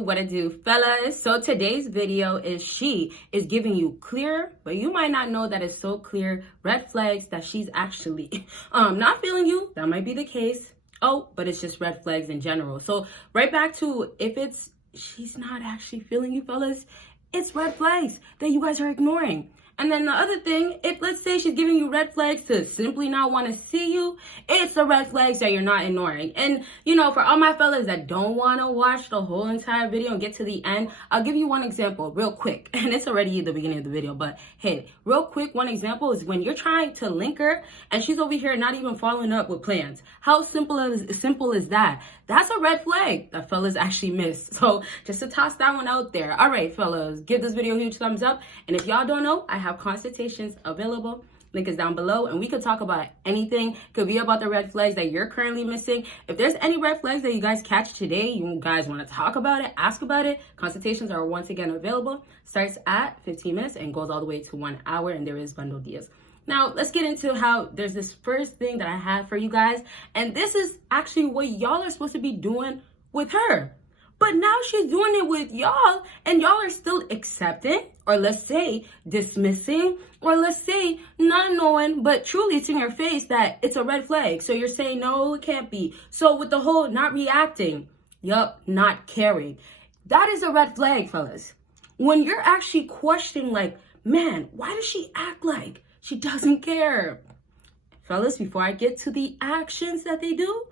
What it do, fellas? So today's video is she is giving you clear, but you might not know that it's so clear, red flags that she's actually not feeling you. That might be the case. Oh, but it's just red flags in general. So right back to if it's she's not actually feeling you, fellas, it's red flags that you guys are ignoring. And then the other thing, if let's say she's giving you red flags to simply not want to see you, it's the red flags that you're not ignoring. And, you know, for all my fellas that don't want to watch the whole entire video and get to the end, I'll give you one example real quick. And it's already the beginning of the video, but hey, real quick, one example is when you're trying to link her and she's over here not even following up with plans. How simple is that? That's a red flag that fellas actually miss. So just to toss that one out there. All right, fellas, give this video a huge thumbs up. And if y'all don't know, I have consultations available. Link is down below, and we could talk about anything. Could be about the red flags that you're currently missing. If there's any red flags that you guys catch today, you guys want to talk about it, ask about it, consultations are once again available. Starts at 15 minutes and goes all the way to 1 hour, and there is bundle deals. Now, let's get into how there's this first thing that I have for you guys, and this is actually what y'all are supposed to be doing with her. But now she's doing it with y'all, and y'all are still accepting, or let's say dismissing, or let's say not knowing, but truly it's in your face that it's a red flag. So you're saying, no, it can't be. So with the whole not reacting, not caring, that is a red flag, fellas. When you're actually questioning, like, man, why does she act like she doesn't care? Fellas, before I get to the actions that they do,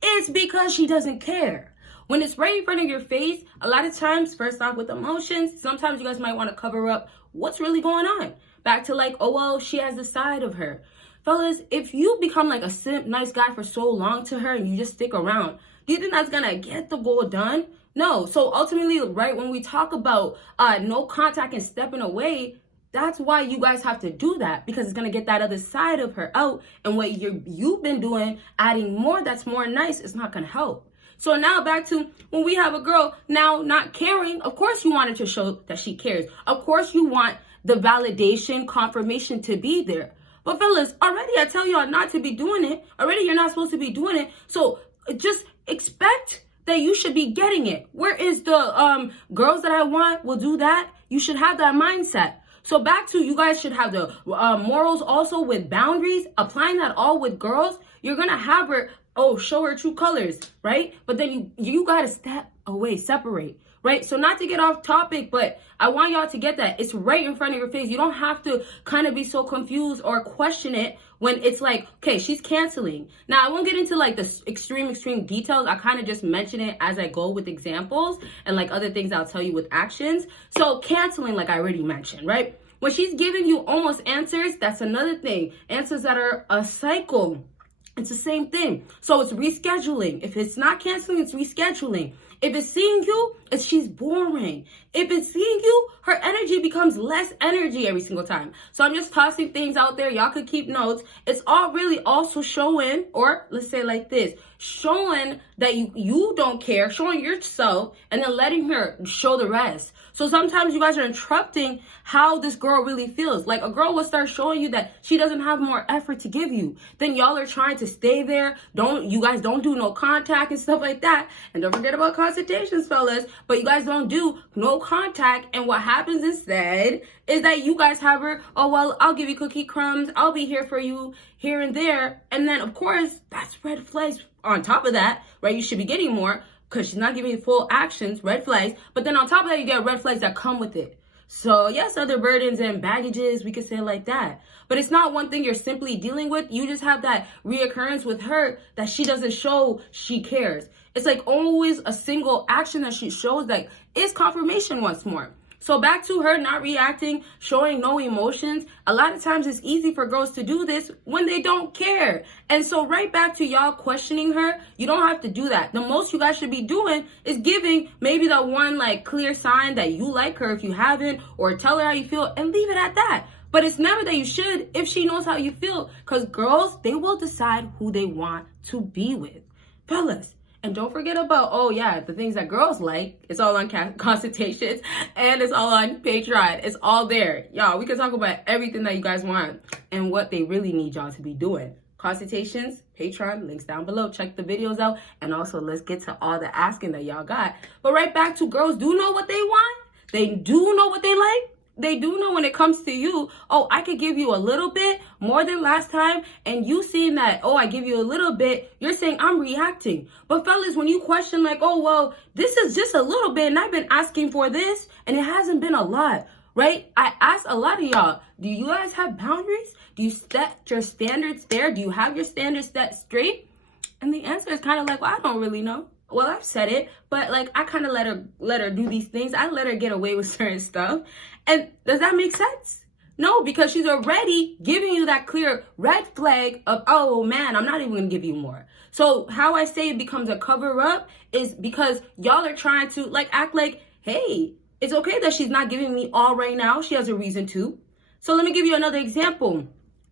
it's because she doesn't care. When it's right in front of your face, a lot of times, first off with emotions, sometimes you guys might want to cover up what's really going on. Back to like, oh, well, she has the side of her. Fellas, if you become like a simp, nice guy for so long to her and you just stick around, do you think that's going to get the goal done? No. So ultimately, right, when we talk about no contact and stepping away, that's why you guys have to do that, because it's going to get that other side of her out. And what you've been doing, adding more that's more nice, is not going to help. So now back to when we have a girl now not caring. Of course you want her to show that she cares. Of course you want the validation, confirmation to be there. But fellas, already I tell y'all not to be doing it. Already you're not supposed to be doing it. So just expect that you should be getting it. Where is the girls that I want will do that? You should have that mindset. So back to you guys should have the morals also with boundaries. Applying that all with girls, you're going to have her, show her true colors, right? But then you got to step away, separate, right? So not to get off topic, but I want y'all to get that. It's right in front of your face. You don't have to kind of be so confused or question it when it's like, okay, she's canceling. Now, I won't get into like the extreme details. I kind of just mention it as I go with examples and like other things I'll tell you with actions. So canceling, like I already mentioned, right? When she's giving you almost answers, that's another thing. Answers that are a cycle. It's the same thing. So it's rescheduling. If it's not canceling, it's rescheduling. If it's seeing you, it's she's boring. If it's seeing you, her energy becomes less energy every single time. So I'm just tossing things out there. Y'all could keep notes. It's all really also showing, or let's say like this, showing that you don't care, showing yourself, and then letting her show the rest. So sometimes you guys are interrupting how this girl really feels. Like a girl will start showing you that she doesn't have more effort to give you. Then y'all are trying to stay there. You guys don't do no contact and stuff like that. And don't forget about consultations, fellas. But you guys don't do no contact. And what happens instead is that you guys have her, oh, well, I'll give you cookie crumbs. I'll be here for you here and there. And then, of course, that's red flags on top of that, right? You should be getting more, because she's not giving you full actions, red flags. But then on top of that, you get red flags that come with it. So yes, other burdens and baggages, we could say it like that. But it's not one thing you're simply dealing with. You just have that reoccurrence with her that she doesn't show she cares. It's like always a single action that she shows that is confirmation once more. So back to her not reacting, showing no emotions. A lot of times it's easy for girls to do this when they don't care. And so right back to y'all questioning her, you don't have to do that. The most you guys should be doing is giving maybe the one like clear sign that you like her if you haven't, or tell her how you feel and leave it at that. But it's never that you should if she knows how you feel, because girls, they will decide who they want to be with. Fellas, and don't forget about, the things that girls like. It's all on consultations, and it's all on Patreon. It's all there. Y'all, we can talk about everything that you guys want and what they really need y'all to be doing. consultations, Patreon, links down below. Check the videos out. And also, let's get to all the asking that y'all got. But right back to girls do know what they want. They do know what they like. They do know when it comes to you, oh, I could give you a little bit more than last time. And you seeing that, oh, I give you a little bit, you're saying I'm reacting. But fellas, when you question like, oh, well, this is just a little bit and I've been asking for this and it hasn't been a lot, right? I asked a lot of y'all, do you guys have boundaries? Do you set your standards there? Do you have your standards set straight? And the answer is kind of like, well, I don't really know. Well, I've said it, but like I kind of let her do these things. I let her get away with certain stuff. And does that make sense? No, because she's already giving you that clear red flag of, oh man, I'm not even gonna give you more. So how I say it becomes a cover up is because y'all are trying to like act like, hey, it's okay that she's not giving me all right now. She has a reason to. So let me give you another example.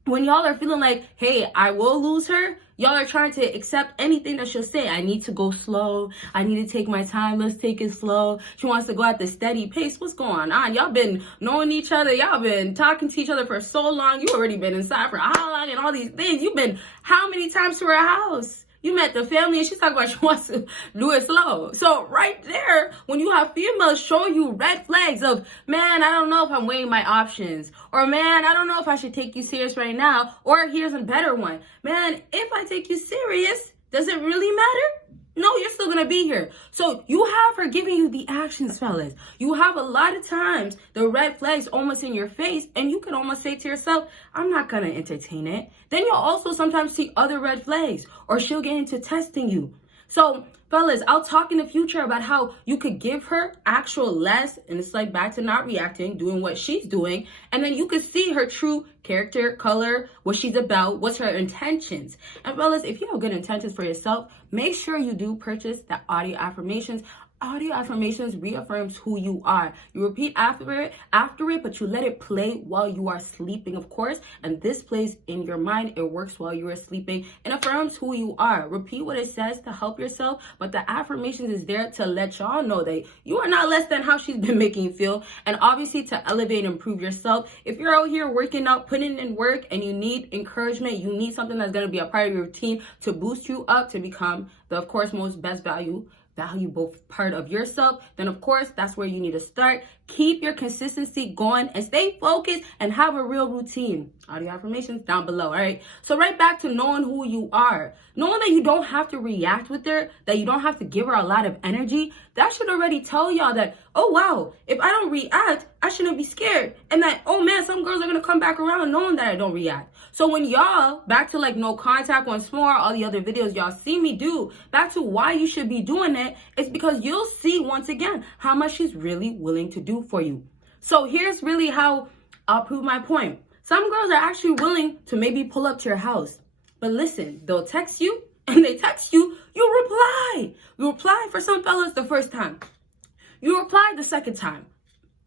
When y'all are feeling like, hey, I will lose her, y'all are trying to accept anything that she'll say. I need to go slow. I need to take my time. Let's take it slow. She wants to go at the steady pace. What's going on? Y'all been knowing each other. Y'all been talking to each other for so long. You already been inside for how long and all these things. You've been how many times to her house? You met the family and she's talking about she wants to do it slow. So right there, when you have females show you red flags of, man, I don't know if I'm weighing my options. Or man, I don't know if I should take you serious right now. Or here's a better one. Man, if I take you serious, does it really matter? No, you're still going to be here. So you have her giving you the actions, fellas. You have a lot of times the red flags almost in your face, and you can almost say to yourself, I'm not going to entertain it. Then you'll also sometimes see other red flags, or she'll get into testing you. So, fellas, I'll talk in the future about how you could give her actual less, and it's like back to not reacting, doing what she's doing, and then you could see her true character, color, what she's about, what's her intentions. And fellas, if you have good intentions for yourself, make sure you do purchase that audio affirmations. Audio affirmations reaffirms who you are. You repeat after it, but you let it play while you are sleeping, of course. And this plays in your mind. It works while you are sleeping and affirms who you are. Repeat what it says to help yourself, but the affirmations is there to let y'all know that you are not less than how she's been making you feel. And obviously to elevate and improve yourself. If you're out here working out, putting in work, and you need encouragement, you need something that's going to be a part of your routine to boost you up to become the, of course, most best valuable part of yourself, then of course that's where you need to start. Keep your consistency going and stay focused and have a real routine. Audio affirmations down below, all right? So right back to knowing who you are. Knowing that you don't have to react with her, that you don't have to give her a lot of energy, that should already tell y'all that, oh wow, if I don't react, I shouldn't be scared. And that, oh man, some girls are gonna come back around knowing that I don't react. So when y'all, back to like no contact once more, all the other videos y'all see me do, back to why you should be doing it, it's because you'll see once again how much she's really willing to do for you. So here's really how I'll prove my point. Some girls are actually willing to maybe pull up to your house. But listen, they'll text you, and they text you, you reply. You reply for some fellas the first time. You reply the second time.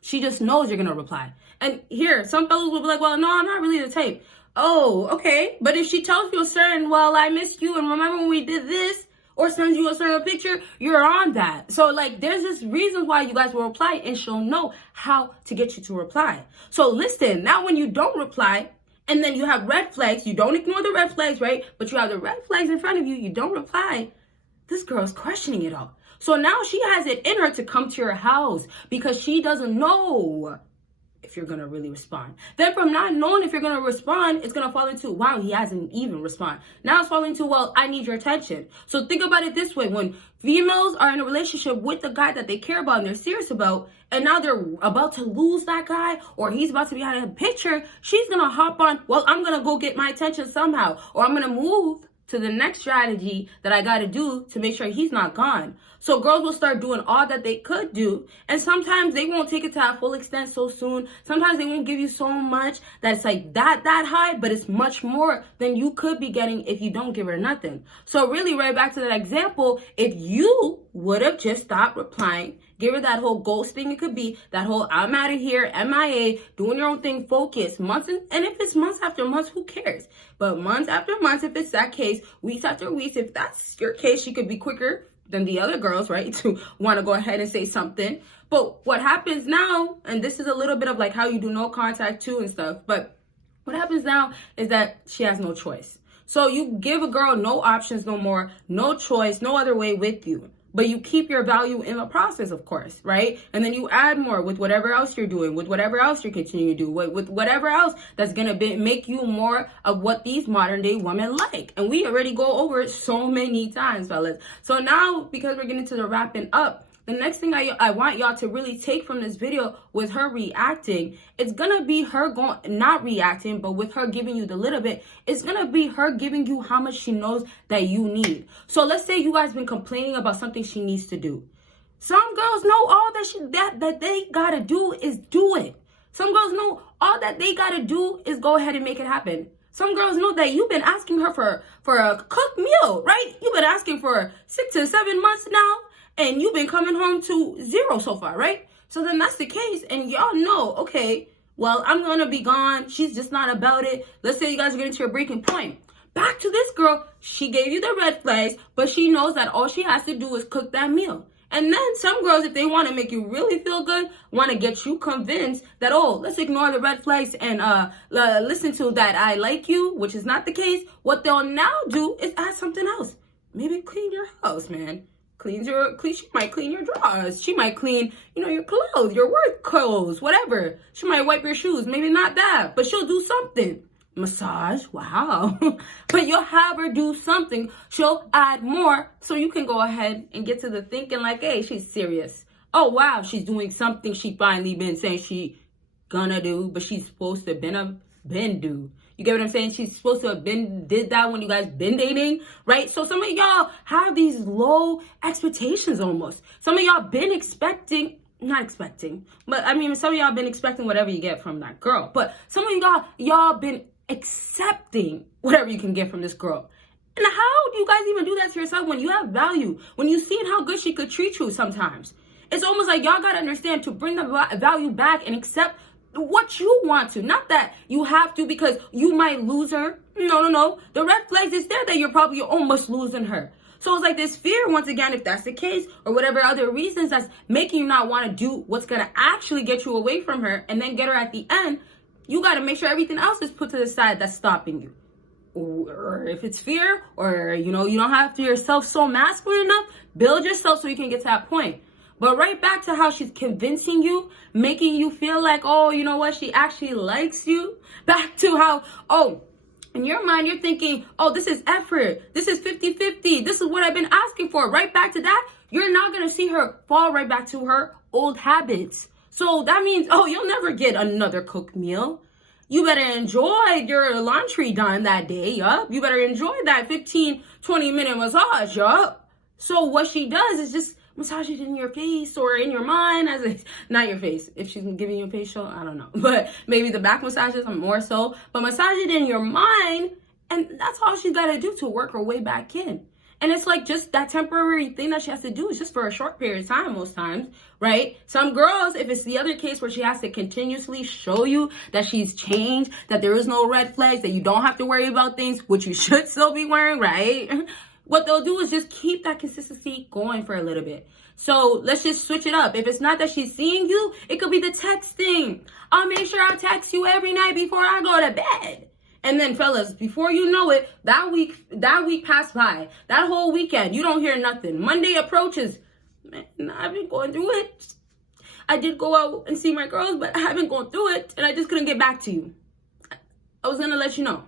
She just knows you're going to reply. And here, some fellas will be like, well, no, I'm not really the type. Oh, okay. But if she tells you a certain, well, I missed you, and remember when we did this, or sends you a certain picture, you're on that. So like there's this reason why you guys will reply, and she'll know how to get you to reply. So listen, now when you don't reply, and then you have red flags, you don't ignore the red flags, right? But you have the red flags in front of you, you don't reply, this girl's questioning it all. So now she has it in her to come to your house because she doesn't know if you're going to really respond. Then from not knowing if you're going to respond, it's going to fall into, wow, he hasn't even responded. Now it's falling into, well, I need your attention. So think about it this way. When females are in a relationship with the guy that they care about and they're serious about, and now they're about to lose that guy, or he's about to be out of the picture, she's going to hop on, well, I'm going to go get my attention somehow, or I'm going to move to the next strategy that I got to do to make sure he's not gone. So girls will start doing all that they could do. And sometimes they won't take it to that full extent so soon. Sometimes they won't give you so much that's like that high, but it's much more than you could be getting if you don't give her nothing. So really, right back to that example, if you would have just stopped replying, give her that whole ghosting, it could be that whole I'm out of here, MIA, doing your own thing, focus, months, and if it's months after months, who cares? But months after months, if it's that case, weeks after weeks, if that's your case, she could be quicker than the other girls, right, to want to go ahead and say something. But what happens now, and this is a little bit of like how you do no contact too and stuff, but what happens now is that she has no choice. So you give a girl no options no more, no choice, no other way with you. But you keep your value in the process, of course, right? And then you add more with whatever else you're doing, with whatever else you continue to do, with whatever else that's going to make you more of what these modern day women like. And we already go over it so many times, fellas. So now, because we're getting to the wrapping up, the next thing I want y'all to really take from this video with her reacting, it's going to be her not reacting, but with her giving you the little bit, it's going to be her giving you how much she knows that you need. So let's say you guys been complaining about something she needs to do. Some girls know all that they got to do is do it. Some girls know all that they got to do is go ahead and make it happen. Some girls know that you've been asking her for a cooked meal, right? You've been asking for 6 to 7 months now. And you've been coming home to 0 so far, right? So then that's the case. And y'all know, okay, well, I'm going to be gone. She's just not about it. Let's say you guys are getting to your breaking point. Back to this girl. She gave you the red flags, but she knows that all she has to do is cook that meal. And then some girls, if they want to make you really feel good, want to get you convinced that, oh, let's ignore the red flags and listen to that I like you, which is not the case. What they'll now do is add something else. Maybe clean your house, man. She might clean your drawers. She might clean, your clothes, your work clothes, whatever. She might wipe your shoes. Maybe not that, but she'll do something. Massage, wow. But you'll have her do something. She'll add more so you can go ahead and get to the thinking like, hey, she's serious. Oh, wow, she's doing something she finally been saying she gonna do, but she's supposed to been do. You get what I'm saying? She's supposed to have did that when you guys been dating, right? So some of y'all have these low expectations almost. Some of y'all been not expecting, but I mean, some of y'all been expecting whatever you get from that girl. But some of y'all been accepting whatever you can get from this girl. And how do you guys even do that to yourself when you have value? When you've seen how good she could treat you sometimes? It's almost like y'all got to understand to bring the value back and accept what you want to, not that you have to because you might lose her. No. The red flags is there that you're almost losing her. So it's like this fear, once again, if that's the case, or whatever other reasons that's making you not want to do what's going to actually get you away from her and then get her at the end, you got to make sure everything else is put to the side that's stopping you. Or if it's fear, or, you don't have to yourself so masculine enough, build yourself so you can get to that point. But right back to how she's convincing you, making you feel like, oh, you know what, she actually likes you. Back to how, oh, in your mind, you're thinking, oh, this is effort. This is 50-50. This is what I've been asking for. Right back to that, you're not going to see her fall right back to her old habits. So that means, oh, you'll never get another cooked meal. You better enjoy your laundry done that day, yup. You better enjoy that 15, 20-minute massage, yup. So what she does is just massage it in your face or in your mind, not your face. If she's giving you a facial, I don't know. But maybe the back massages more so. But massage it in your mind, and that's all she's got to do to work her way back in. And it's like just that temporary thing that she has to do is just for a short period of time most times, right? Some girls, if it's the other case where she has to continuously show you that she's changed, that there is no red flags, that you don't have to worry about things, which you should still be wearing, right? What they'll do is just keep that consistency going for a little bit. So let's just switch it up. If it's not that she's seeing you, it could be the texting. I'll make sure I text you every night before I go to bed. And then fellas, before you know it, that week passed by. That whole weekend, you don't hear nothing. Monday approaches. Man, I've been going through it. I did go out and see my girls, but I haven't gone through it, and I just couldn't get back to you. I was gonna let you know.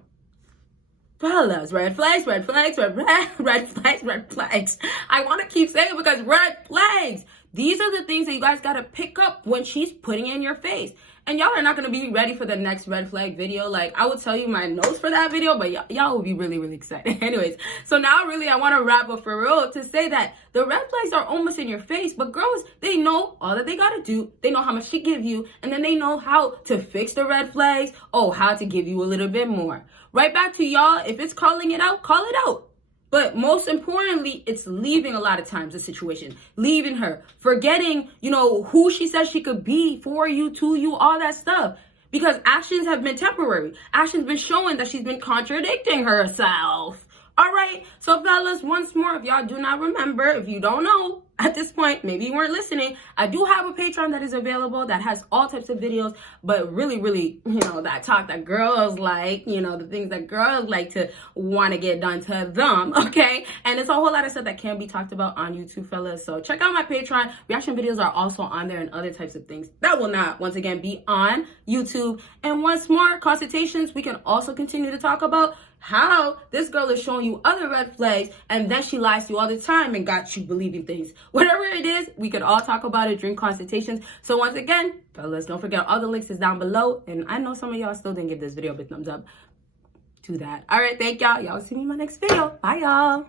Fellas, red flags, red flags, red flags, red flags. I want to keep saying it because red flags. These are the things that you guys got to pick up when she's putting in your face. And y'all are not going to be ready for the next red flag video. Like, I would tell you my notes for that video, but y'all will be really, really excited. Anyways, so now really I want to wrap up for real to say that the red flags are almost in your face, but girls, they know all that they got to do. They know how much to give you, and then they know how to fix the red flags. Oh, how to give you a little bit more. Right back to y'all, if it's calling it out, call it out. But most importantly, it's leaving a lot of times the situation. Leaving her. Forgetting, who she says she could be for you, to you, all that stuff. Because actions have been temporary. Actions been showing that she's been contradicting herself. All right. So fellas, once more, if y'all do not remember, if you don't know, at this point, maybe you weren't listening. I do have a Patreon that is available that has all types of videos, but really, that talk that girls like, the things that girls like to want to get done to them, okay? And it's a whole lot of stuff that can be talked about on YouTube, fellas. So check out my Patreon. Reaction videos are also on there and other types of things that will not, once again, be on YouTube. And once more, consultations, we can also continue to talk about how this girl is showing you other red flags and then she lies to you all the time and got you believing things. Whatever it is, we could all talk about it during consultations. So once again, fellas, don't forget all the links is down below. And I know some of y'all still didn't give this video a big thumbs up. Do that. All right, thank y'all. Y'all see me in my next video. Bye, y'all.